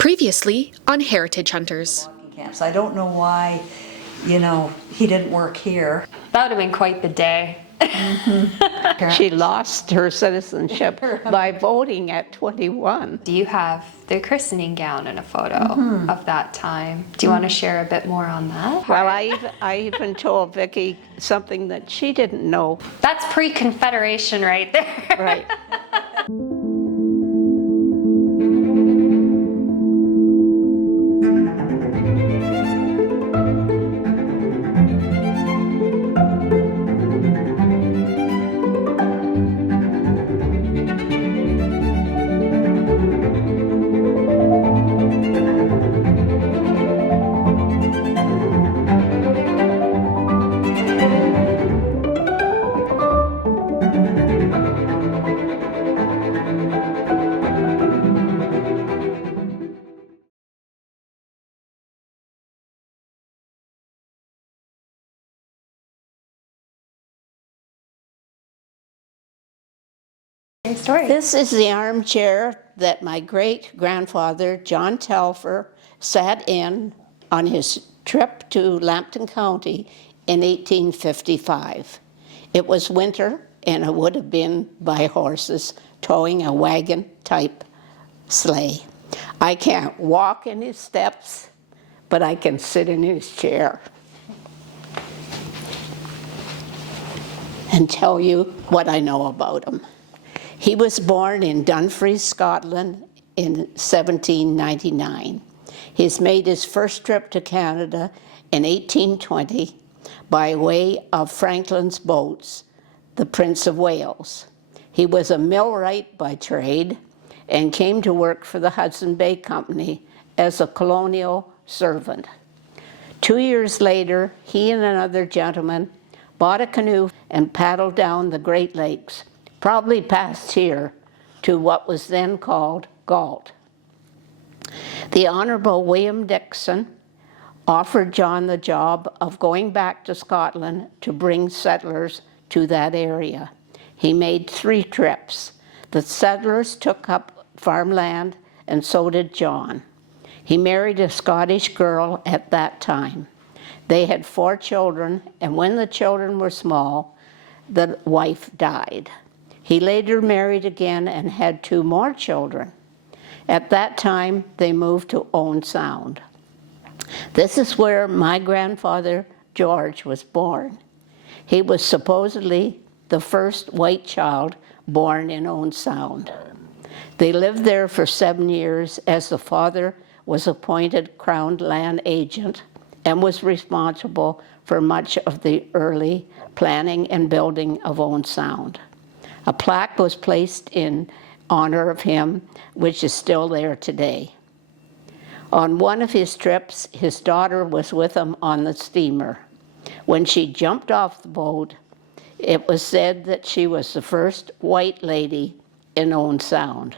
Previously on Heritage Hunters. Camps. I don't know why, he didn't work here. That would have been quite the day. Mm-hmm. She lost her citizenship by voting at 21. Do you have the christening gown in a photo of that time? Do you want to share a bit more on that? Well, I even told Vicki something that she didn't know. That's pre-Confederation right there. Right. Story. This is the armchair that my great-grandfather, John Telfer, sat in on his trip to Lambton County in 1855. It was winter, and it would have been by horses towing a wagon-type sleigh. I can't walk in his steps, but I can sit in his chair and tell you what I know about him. He was born in Dumfries, Scotland in 1799. He's made his first trip to Canada in 1820 by way of Franklin's boats, the Prince of Wales. He was a millwright by trade and came to work for the Hudson Bay Company as a colonial servant. 2 years later, he and another gentleman bought a canoe and paddled down the Great Lakes, probably past here, to what was then called Galt. The Honorable William Dixon offered John the job of going back to Scotland to bring settlers to that area. He made 3 trips. The settlers took up farmland, and so did John. He married a Scottish girl at that time. They had 4 children, and when the children were small, the wife died. He later married again and had 2 more children. At that time, they moved to Owen Sound. This is where my grandfather, George, was born. He was supposedly the first white child born in Owen Sound. They lived there for 7 years as the father was appointed Crown land agent and was responsible for much of the early planning and building of Owen Sound. A plaque was placed in honor of him, which is still there today. On one of his trips, his daughter was with him on the steamer. When she jumped off the boat, it was said that she was the first white lady in Owen Sound.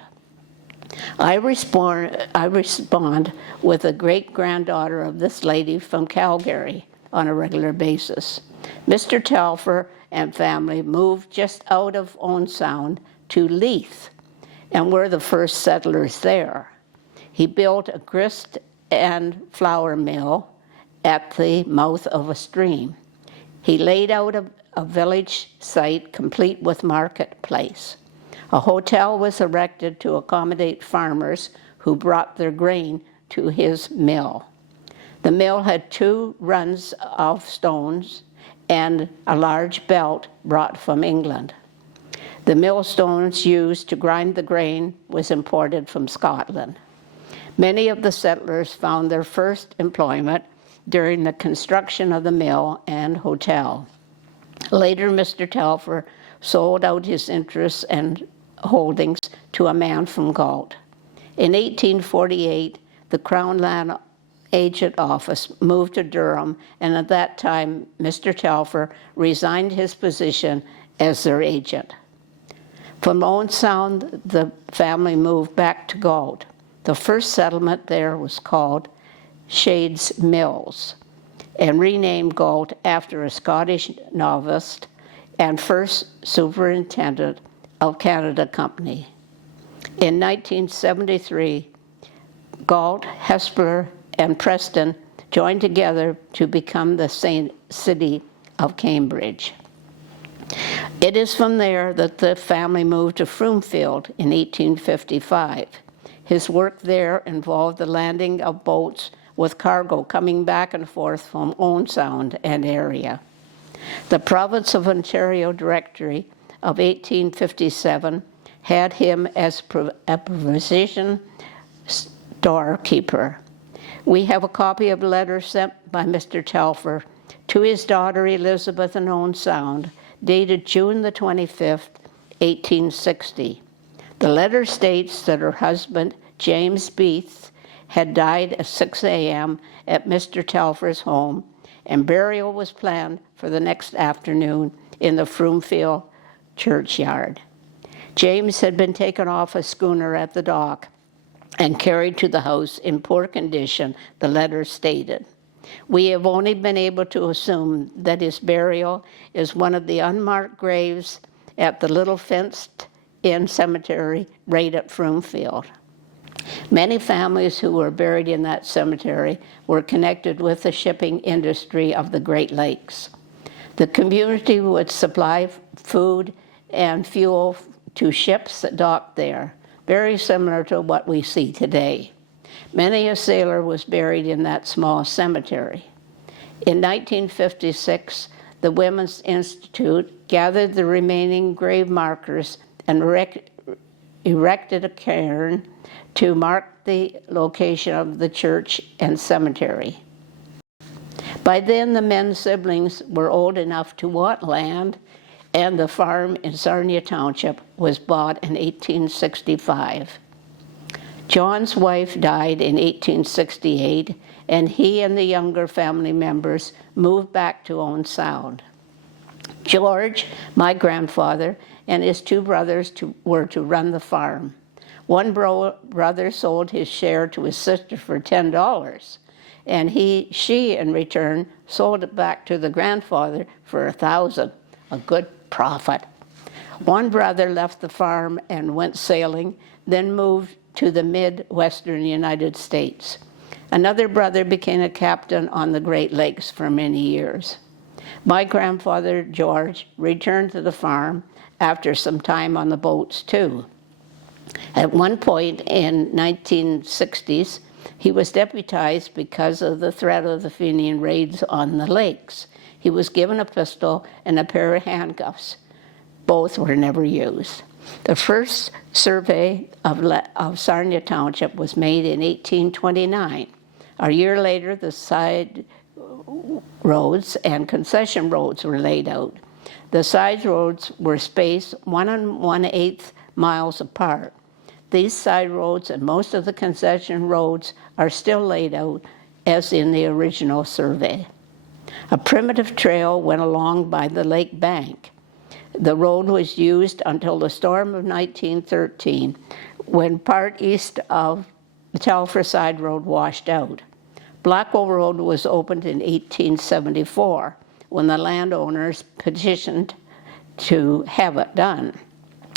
I respond with a great-granddaughter of this lady from Calgary on a regular basis. Mr. Telfer and family moved just out of Owen Sound to Leith and were the first settlers there. He built a grist and flour mill at the mouth of a stream. He laid out a village site complete with marketplace. A hotel was erected to accommodate farmers who brought their grain to his mill. The mill had 2 runs of stones and a large belt brought from England. The millstones used to grind the grain was imported from Scotland. Many of the settlers found their first employment during the construction of the mill and hotel. Later, Mr. Telfer sold out his interests and holdings to a man from Galt. In 1848, the Crown Land Agent Office moved to Durham, and at that time, Mr. Telfer resigned his position as their agent. From Owen Sound, the family moved back to Galt. The first settlement there was called Shades Mills and renamed Galt after a Scottish novelist and first superintendent of Canada Company. In 1973, Galt, Hespeler, and Preston joined together to become the city of Cambridge. It is from there that the family moved to Froomfield in 1855. His work there involved the landing of boats with cargo coming back and forth from Owen Sound and area. The Province of Ontario Directory of 1857 had him as a provision storekeeper. We have a copy of letters sent by Mr. Telfer to his daughter Elizabeth in Owen Sound, dated June the 25th, 1860. The letter states that her husband, James Beath, had died at 6 a.m. at Mr. Telfer's home, and burial was planned for the next afternoon in the Froomfield churchyard. James had been taken off a schooner at the dock and carried to the house in poor condition, the letter stated. We have only been able to assume that his burial is one of the unmarked graves at the little fenced-in cemetery right at Froomfield. Many families who were buried in that cemetery were connected with the shipping industry of the Great Lakes. The community would supply food and fuel to ships that docked there, very similar to what we see today. Many a sailor was buried in that small cemetery. In 1956, the Women's Institute gathered the remaining grave markers and erected a cairn to mark the location of the church and cemetery. By then, the men's siblings were old enough to want land, and the farm in Sarnia Township was bought in 1865. John's wife died in 1868, and he and the younger family members moved back to Owen Sound. George, my grandfather, and his two brothers were to run the farm. One brother sold his share to his sister for $10, and she in return sold it back to the grandfather for $1,000, a good profit. One brother left the farm and went sailing, then moved to the Midwestern United States. Another brother became a captain on the Great Lakes for many years. My grandfather, George, returned to the farm after some time on the boats too. At one point in 1960s, he was deputized because of the threat of the Fenian raids on the lakes. He was given a pistol and a pair of handcuffs. Both were never used. The first survey of Sarnia Township was made in 1829. A year later, the side roads and concession roads were laid out. The side roads were spaced 1 1/8 miles apart. These side roads and most of the concession roads are still laid out as in the original survey. A primitive trail went along by the lake bank. The road was used until the storm of 1913, when part east of the Telfer Side Road washed out. Blackwell Road was opened in 1874, when the landowners petitioned to have it done.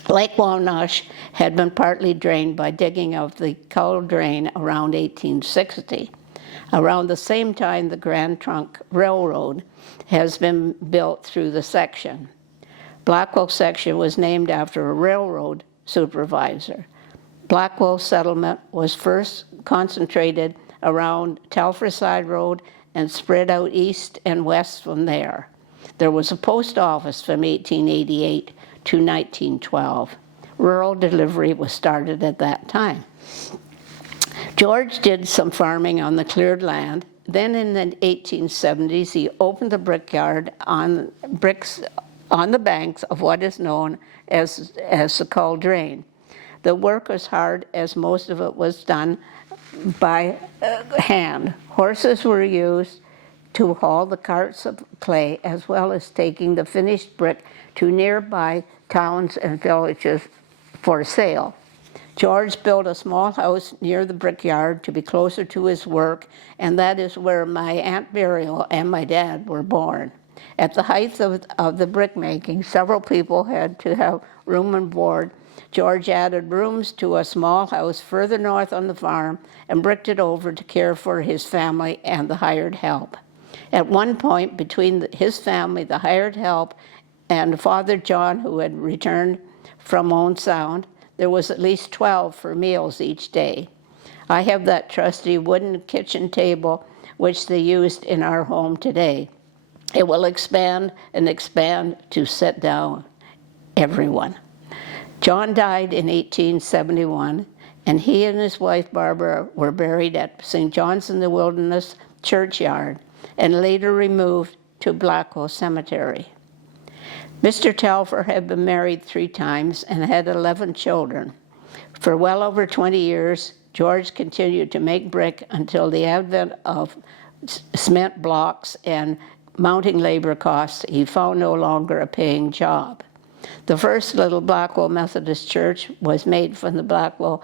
Lake Wawnosh had been partly drained by digging of the Cull Drain around 1860. Around the same time, the Grand Trunk Railroad has been built through the section. Blackwell section was named after a railroad supervisor. Blackwell settlement was first concentrated around Telfer Side Road and spread out east and west from there. There was a post office from 1888 to 1912. Rural delivery was started at that time. George did some farming on the cleared land. Then in the 1870s, he opened the brickyard on the banks of what is known as the Cull Drain. The work was hard, as most of it was done by hand. Horses were used to haul the carts of clay, as well as taking the finished brick to nearby towns and villages for sale. George built a small house near the brickyard to be closer to his work, and that is where my Aunt Muriel and my dad were born. At the height of the brick making, several people had to have room and board George added rooms to a small house further north on the farm and bricked it over to care for his family and the hired help. At one point, between his family, the hired help, and Father John, who had returned from Owen Sound, there was at least 12 for meals each day. I have that trusty wooden kitchen table which they used in our home today. It will expand and expand to sit down everyone. John died in 1871, and he and his wife Barbara were buried at St. John's in the Wilderness churchyard and later removed to Blackwell Cemetery. Mr. Telfer had been married 3 times and had 11 children. For well over 20 years, George continued to make brick until the advent of cement blocks and mounting labor costs. He found no longer a paying job. The first little Blackwell Methodist church was made from the Blackwell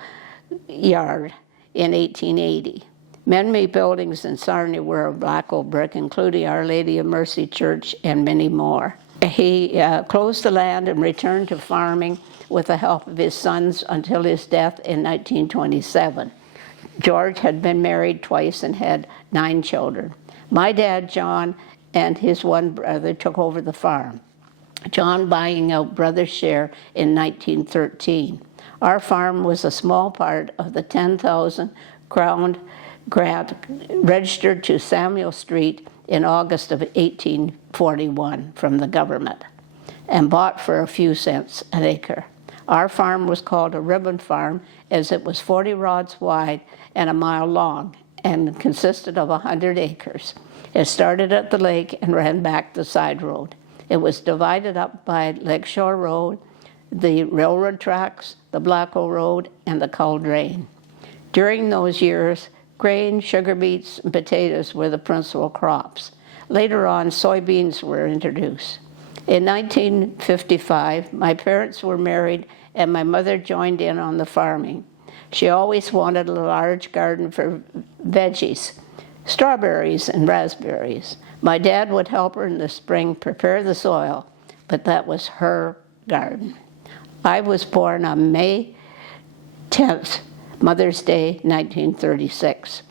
yard in 1880. Many buildings in Sarnia were of Blackwell brick, including Our Lady of Mercy Church and many more. He closed the land and returned to farming with the help of his sons until his death in 1927. George had been married twice and had 9 children. My dad, John, and his one brother took over the farm, John buying out brother's share in 1913. Our farm was a small part of the 10,000 crown grant registered to Samuel Street in August of 1841 from the government and bought for a few cents an acre. Our farm was called a ribbon farm as it was 40 rods wide and a mile long and consisted of 100 acres. It started at the lake and ran back the side road. It was divided up by Lakeshore Road, the railroad tracks, the Blackwell Road, and the Cull Drain. During those years, grain, sugar beets, and potatoes were the principal crops. Later on, soybeans were introduced. In 1955, my parents were married and my mother joined in on the farming. She always wanted a large garden for veggies, strawberries and raspberries. My dad would help her in the spring prepare the soil, but that was her garden. I was born on May 10th, Mother's Day, 1936.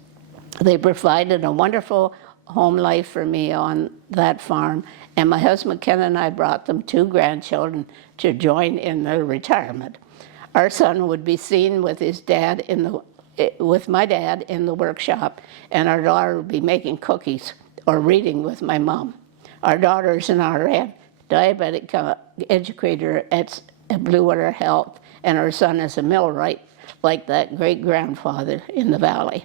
They provided a wonderful home life for me on that farm, and my husband Ken and I brought them 2 grandchildren to join in their retirement. Our son would be seen with his dad with my dad in the workshop, and our daughter would be making cookies or reading with my mom. Our daughter's an RN, diabetic educator at Blue Water Health, and our son is a millwright, like that great-grandfather in the valley.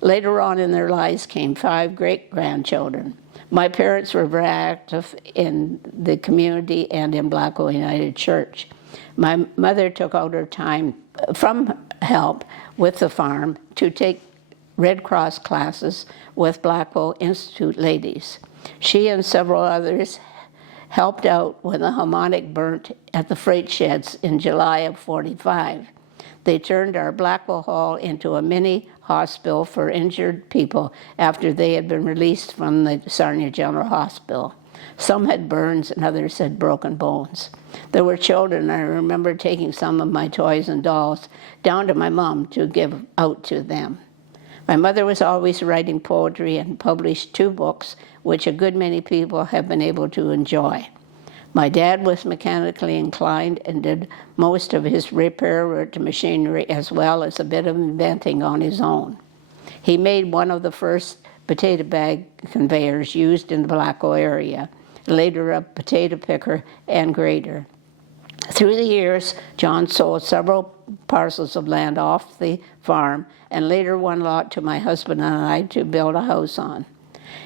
Later on in their lives came 5 great-grandchildren. My parents were very active in the community and in Blackwell United Church. My mother took out her time from help with the farm to take Red Cross classes with Blackwell Institute ladies. She and several others helped out when the harmonic burnt at the freight sheds in July of '45. They turned our Blackwell Hall into a mini hospital for injured people after they had been released from the Sarnia General Hospital. Some had burns and others had broken bones. There were children. I remember taking some of my toys and dolls down to my mom to give out to them. My mother was always writing poetry and published 2 books, which a good many people have been able to enjoy. My dad was mechanically inclined and did most of his repair to machinery as well as a bit of inventing on his own. He made one of the first potato bag conveyors used in the Blackwell area, later a potato picker and grader. Through the years, John sold several parcels of land off the farm and later one lot to my husband and I to build a house on.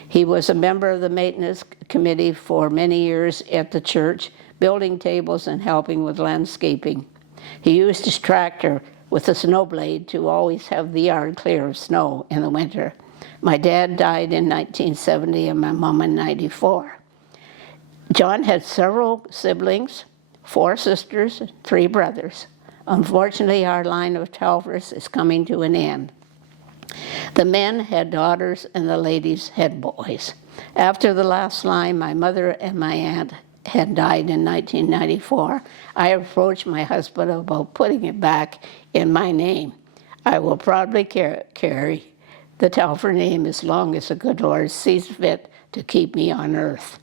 He was a member of the maintenance committee for many years at the church, building tables and helping with landscaping. He used his tractor with a snow blade to always have the yard clear of snow in the winter. My dad died in 1970 and my mom in '94. John had several siblings, 4 sisters, 3 brothers. Unfortunately, our line of Telfers is coming to an end. The men had daughters and the ladies had boys. After the last line, my mother and my aunt had died in 1994, I approached my husband about putting it back in my name. I will probably carry the Telfer name as long as the good Lord sees fit to keep me on earth.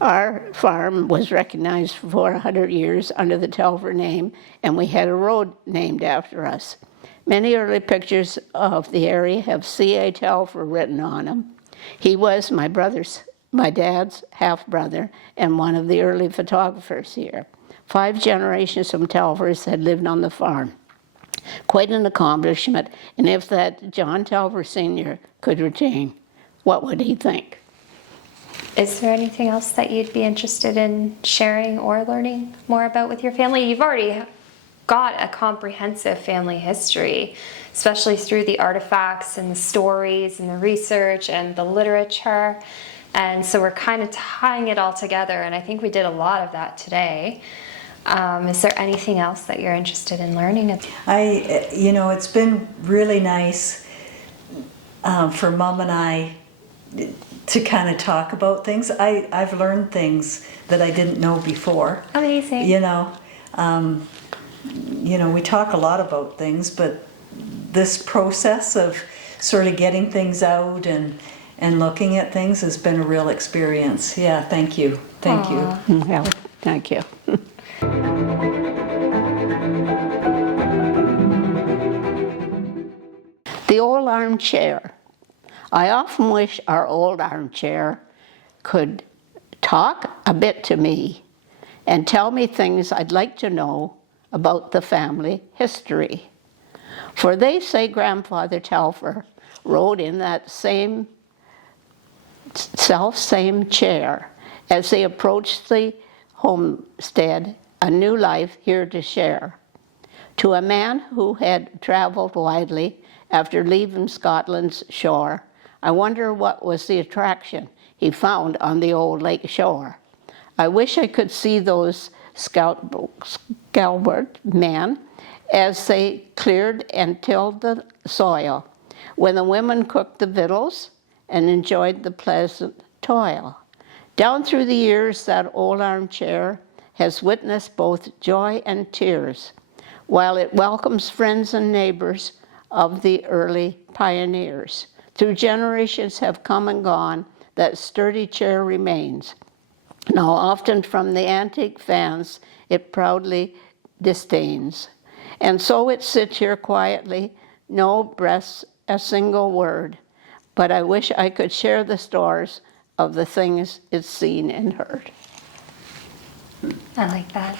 Our farm was recognized for 400 years under the Telfer name, and we had a road named after us. Many early pictures of the area have C.A. Telfer written on them. He was my dad's half-brother and one of the early photographers here. 5 generations from Telfers had lived on the farm. Quite an accomplishment, and if that John Telfer Sr. could retain, what would he think? Is there anything else that you'd be interested in sharing or learning more about with your family? You've already got a comprehensive family history, especially through the artifacts and the stories and the research and the literature. And so we're kind of tying it all together, and I think we did a lot of that today. Is there anything else that you're interested in learning? It's been really nice for Mom and I to kind of talk about things. I've learned things that I didn't know before. Amazing. We talk a lot about things, but this process of sort of getting things out and looking at things has been a real experience. Yeah, thank you. Thank Aww. you. Well, thank you. The old armchair. I often wish our old armchair could talk a bit to me and tell me things I'd like to know about the family history. For they say Grandfather Telfer rode in that same chair as they approached the homestead, a new life here to share. To a man who had traveled widely after leaving Scotland's shore, I wonder what was the attraction he found on the old lake shore. I wish I could see those scalward men as they cleared and tilled the soil, when the women cooked the victuals and enjoyed the pleasant toil. Down through the years, that old armchair has witnessed both joy and tears, while it welcomes friends and neighbors of the early pioneers. Through generations have come and gone, that sturdy chair remains. Now often from the antique fans it proudly disdains. And so it sits here quietly, no breaths a single word. But I wish I could share the stores of the things it's seen and heard. I like that.